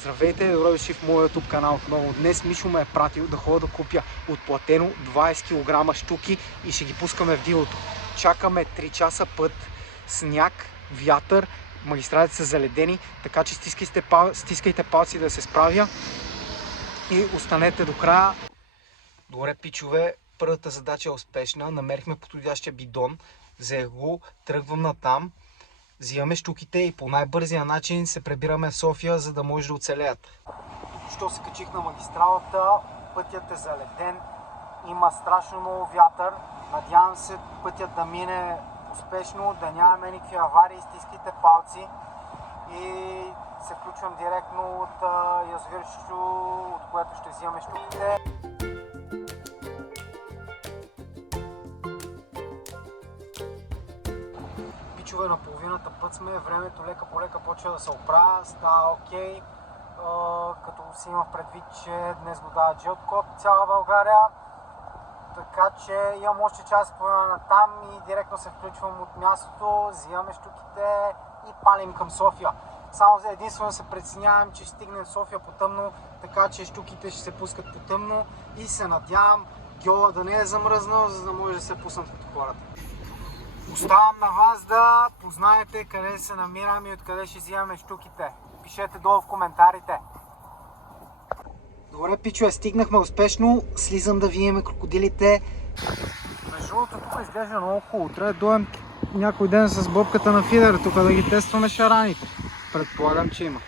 Здравейте, добре дошли в моя YouTube канал отново. Днес Мишо ме е пратил да ходя да купя отплатено 20 кг щуки и ще ги пускаме в дилото. Чакаме 3 часа път, сняг, вятър, магистралите са заледени, така че стискайте палци да се справя и останете до края. Добре, пичове, първата задача е успешна. Намерихме подходящия бидон, взех го, тръгвам натам. Взимаме щуките и по най-бързия начин се прибираме в София, за да може да оцелеят. Що се качих на магистралата, пътят е заледен, има страшно много вятър. Надявам се пътят да мине успешно, да нямаме никакви аварии, стискайте палци. И се включвам директно от язовирчето, от което ще взимаме щуките. На половината път сме, времето лека по лека почва да се оправя, става окей, като си имах предвид, че днес го дава Джелткоп цяла България, така че имам още час половина там и директно се включвам от мястото, взимаме щуките и палим към София. Само за единствено се преценявам, че ще стигнем в София по тъмно, така че щуките ще се пускат по тъмно и се надявам гьола да не е замръзнал, за да може да се пуснат като хората. Оставам на вас да познаете къде се намираме и откъде ще взимаме щуките. Пишете долу в коментарите. Добре, пичове, стигнахме успешно. Слизам да видим крокодилите. Между другото, тук изглежда много хубаво. Трябва да дойдем някой ден с бобката на фидера, тук да ги тестваме шараните. Предполагам, че има.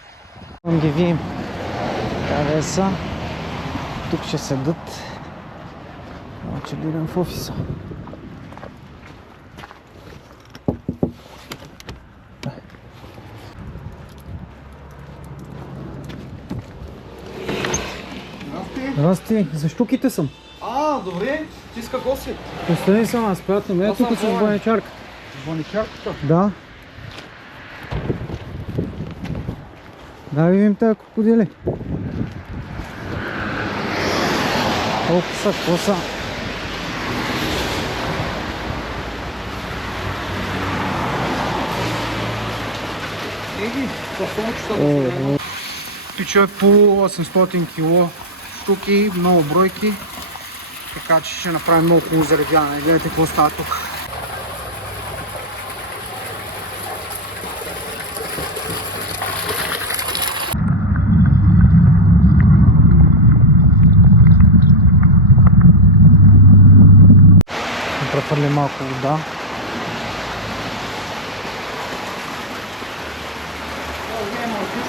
Ги видим къде са. Тук ще седат. Ще дойдем в офиса. Здрасти, за щуките съм. Добре, ти с какво си? Остани съм аз, приятно ме. Тук с баничарка. Баничарката? Да. Да видим тези крокодили. Колко са, какво са? Еги, това Пичове по 800 кг штуки, много бройки, така че ще направим много хубаво заребяване. Гледайте какво става тук. Прехвърля малко вода.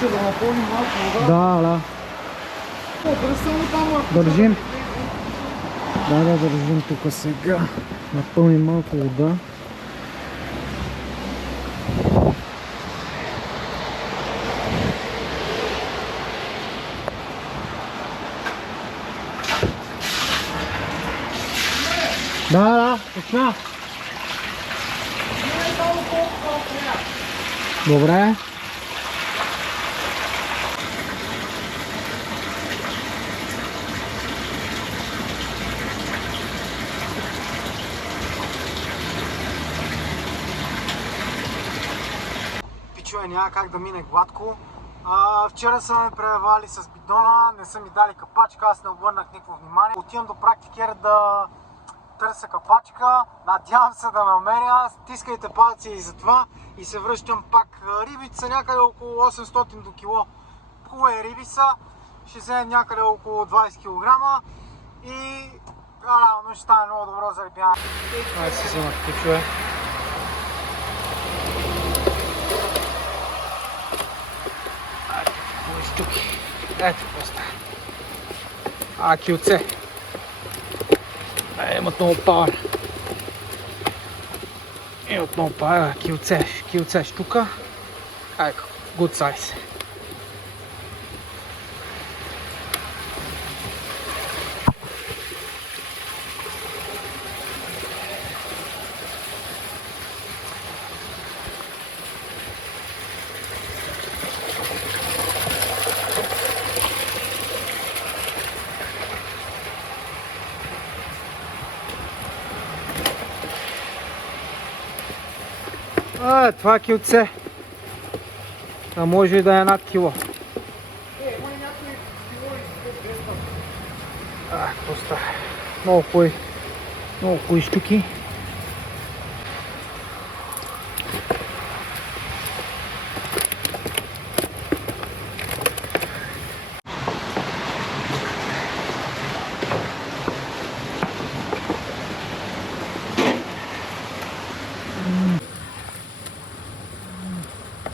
да напълним малко вода. Да. Държим. Да, държим тук сега. Напълним малко вода. Да, почна. Добре. Няма как да мине гладко. Вчера са ме превали с бидона, не са ми дали капачка, аз не обърнах никакво внимание. Отивам до практикер да търся капачка, надявам се да намеря, стискайте палци и за това и се връщам пак. Рибите са някъде около 800 до кило. Хубави риби са, ще вземем някъде около 20 кг и реално ще стане много добро заребяване. Айде си вземат пичове. Штуки. Ето какво става. Килце. Имат много пауър. Имат много пауър. Килце штука. Good size. Това е килце. А може и да е над кило. Какво става? Много хубави щуки.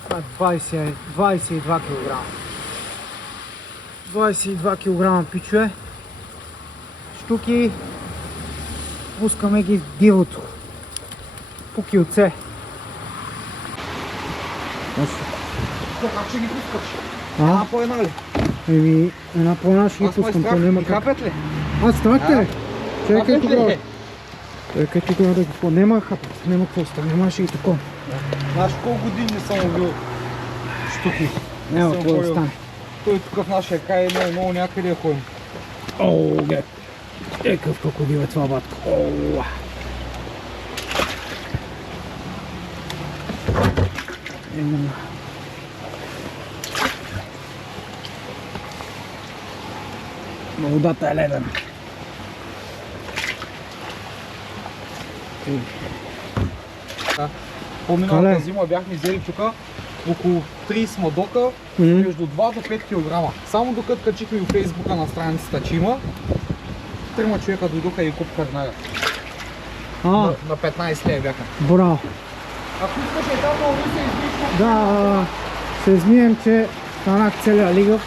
Това 22 кг. 22 кг пичове. Штуки. Пускаме ги в дивото. По килце. Как ще ги пускаш? А? Една по една ли? Еми, една по една ще ги Аз ме пускам. страх. То няма И как. хапят ли? Страхте ли? Чакай Хапят тогава. ли? Чакай тогава да ги по... Няма хапат. Няма какво става. Няма ще ги такова. Знаеш колко години не съм убил штуки? Няма съм какво да ходил. стане. Той тук в нашия край много някъде ходим. Оу, глед. Какъв крокодил е това, батко. Оу. Но водата е ледена. По-миналата зима бяхме взели тук около 30 мадока, между 2 до 5 кг. Само докато качихме в фейсбука на страницата, че има, 3 човека дойдоха и купиха веднага. На 15 лева бяха. Браво. Ако искаш там много се измиш, Да, се измием, че станах целия лигъв.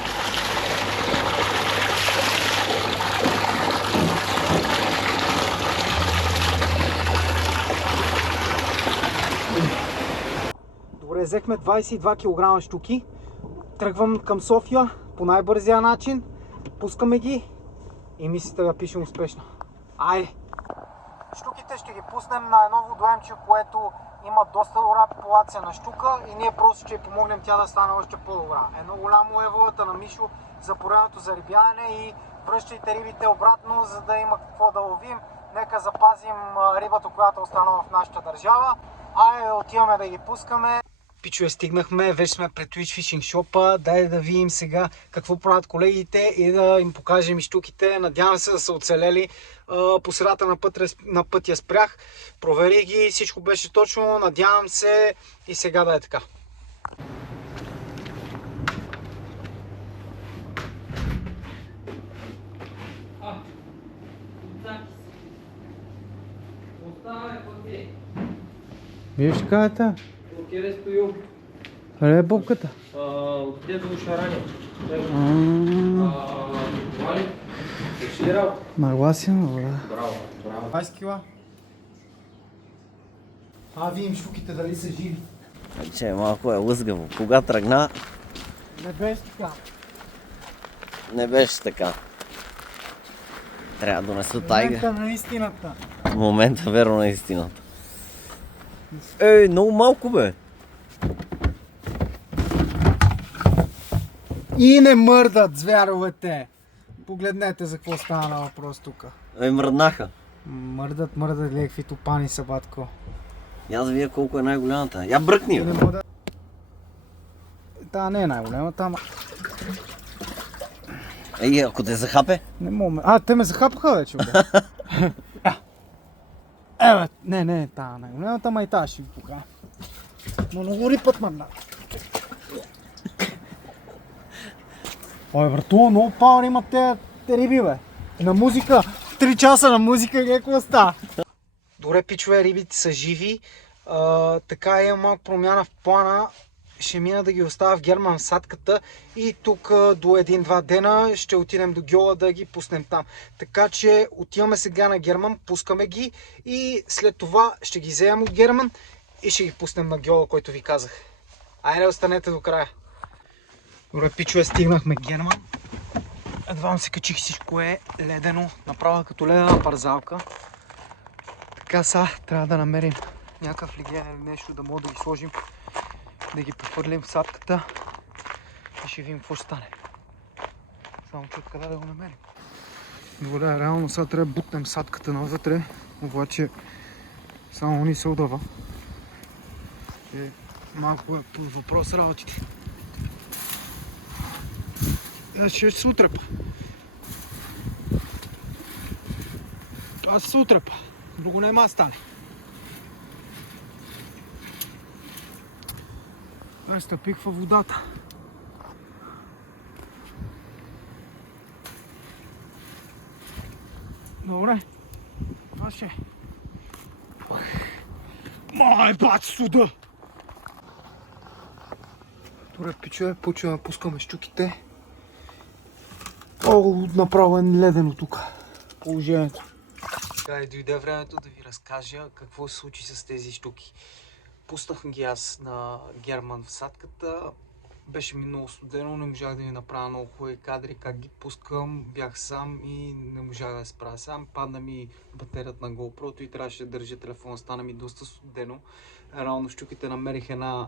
Добре, взехме 22 кг щуки. Тръгвам към София по най-бързия начин. Пускаме ги и мисията да пишем успешно. Айде! Щуките ще ги пуснем на едно водоемче, което има доста добра популация на щука и ние просто ще помогнем тя да стане още по-добра. Едно голямо е волята на Мишо за поредното зарибяване и връщайте рибите обратно, за да има какво да ловим. Нека запазим рибата, която остана в нашата държава. Айде, отиваме да ги пускаме. Пичове, стигнахме, вече сме пред Twitch Fishing Shop. Дай да видим сега какво правят колегите и да им покажем и щуките. Надявам се да са оцелели. По средата на пътя спрях, проверих ги, всичко беше точно, надявам се и сега да е така. Виж ката? Къде стоил? Къде е бобката? Отиде до шарани. Вали? Ще работа? Нагласен, да. Браво, браво. 20 кила. Видим щуките дали са живи. Че малко е лъзгаво. Кога тръгна, Не беше така. не беше така. Трябва да донеса тайга. Момента на истината. В момента верно на истината. Много малко бе. И не мърдат звяровете. Погледнете за какво стана на въпрос тук. Мръднаха. Мърдат, гледай какви топани са, батко. И аз вие колко е най-голямата. Я бръкни Не бе. мога да... Та не е най-голямата, ама... Ако те захапе? Не мога... те ме захапаха вече, бе. Не, та най-голямата, ама и тази ще ви покажа. Но много рипът мърна. Ой, брато, много пауър имат те риби, бе. На музика, 3 часа на музика, какво става? Добре, пичове, рибите са живи. Така има малко промяна в плана. Ще мина да ги оставя в Герман в садката и тук до 1-2 дена ще отидем до Гьола да ги пуснем там. Така че отиваме сега на Герман, пускаме ги и след това ще ги вземем от Герман и ще ги пуснем на Гьола, който ви казах. Айде, останете до края. Добре, пичове, стигнахме Герман. Едва се качих, всичко е ледено, направо като ледена парзалка. Така сега трябва да намерим някакъв лиген или нещо да мога да ги сложим, да ги прехвърлим в садката и ще видим какво ще стане. Само че откъде да го намерим. Добре, реално сега трябва да бутнем садката навътре, обаче само ни се удава. Малко е по въпрос работите. Ще се утрепа. Това се утрепа. Друго няма да стане. Стъпих във водата. Добре. Това ще е. Май, бат, суда! Добре, пичове, почваме да пускаме щуките. О, направо е ледено тук. Положението. Сега дойде времето да ви разкажа какво се случи с тези щуки. Пуснах ги аз на Герман в садката. Беше ми много студено, не можах да ви направя много хубави кадри как ги пускам. Бях сам и не можах да се справя сам. Падна ми батерията на GoPro и трябваше да държа телефона. Стана ми доста студено. Реално щуките намерих една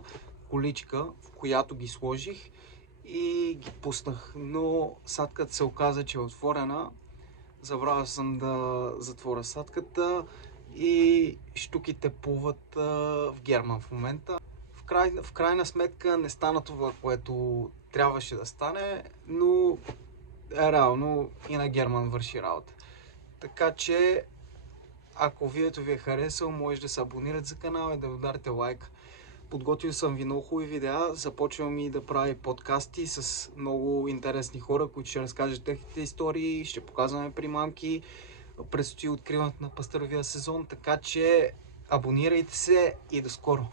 количка, в която ги сложих и ги пуснах. Но садката се оказа, че е отворена. Забравя съм да затворя садката и щуките плуват в Герман в момента. В крайна сметка не стана това, което трябваше да стане, но реално и на Герман върши работа. Така че, ако видеото ви е харесало, може да се абонирате за канала и да ударите лайк. Подготвил съм ви много хубави видеа, започвам и да правя подкасти с много интересни хора, които ще разкажат техните истории, ще показваме примамки. Предстои откриването на пастъровия сезон, така че абонирайте се и до скоро!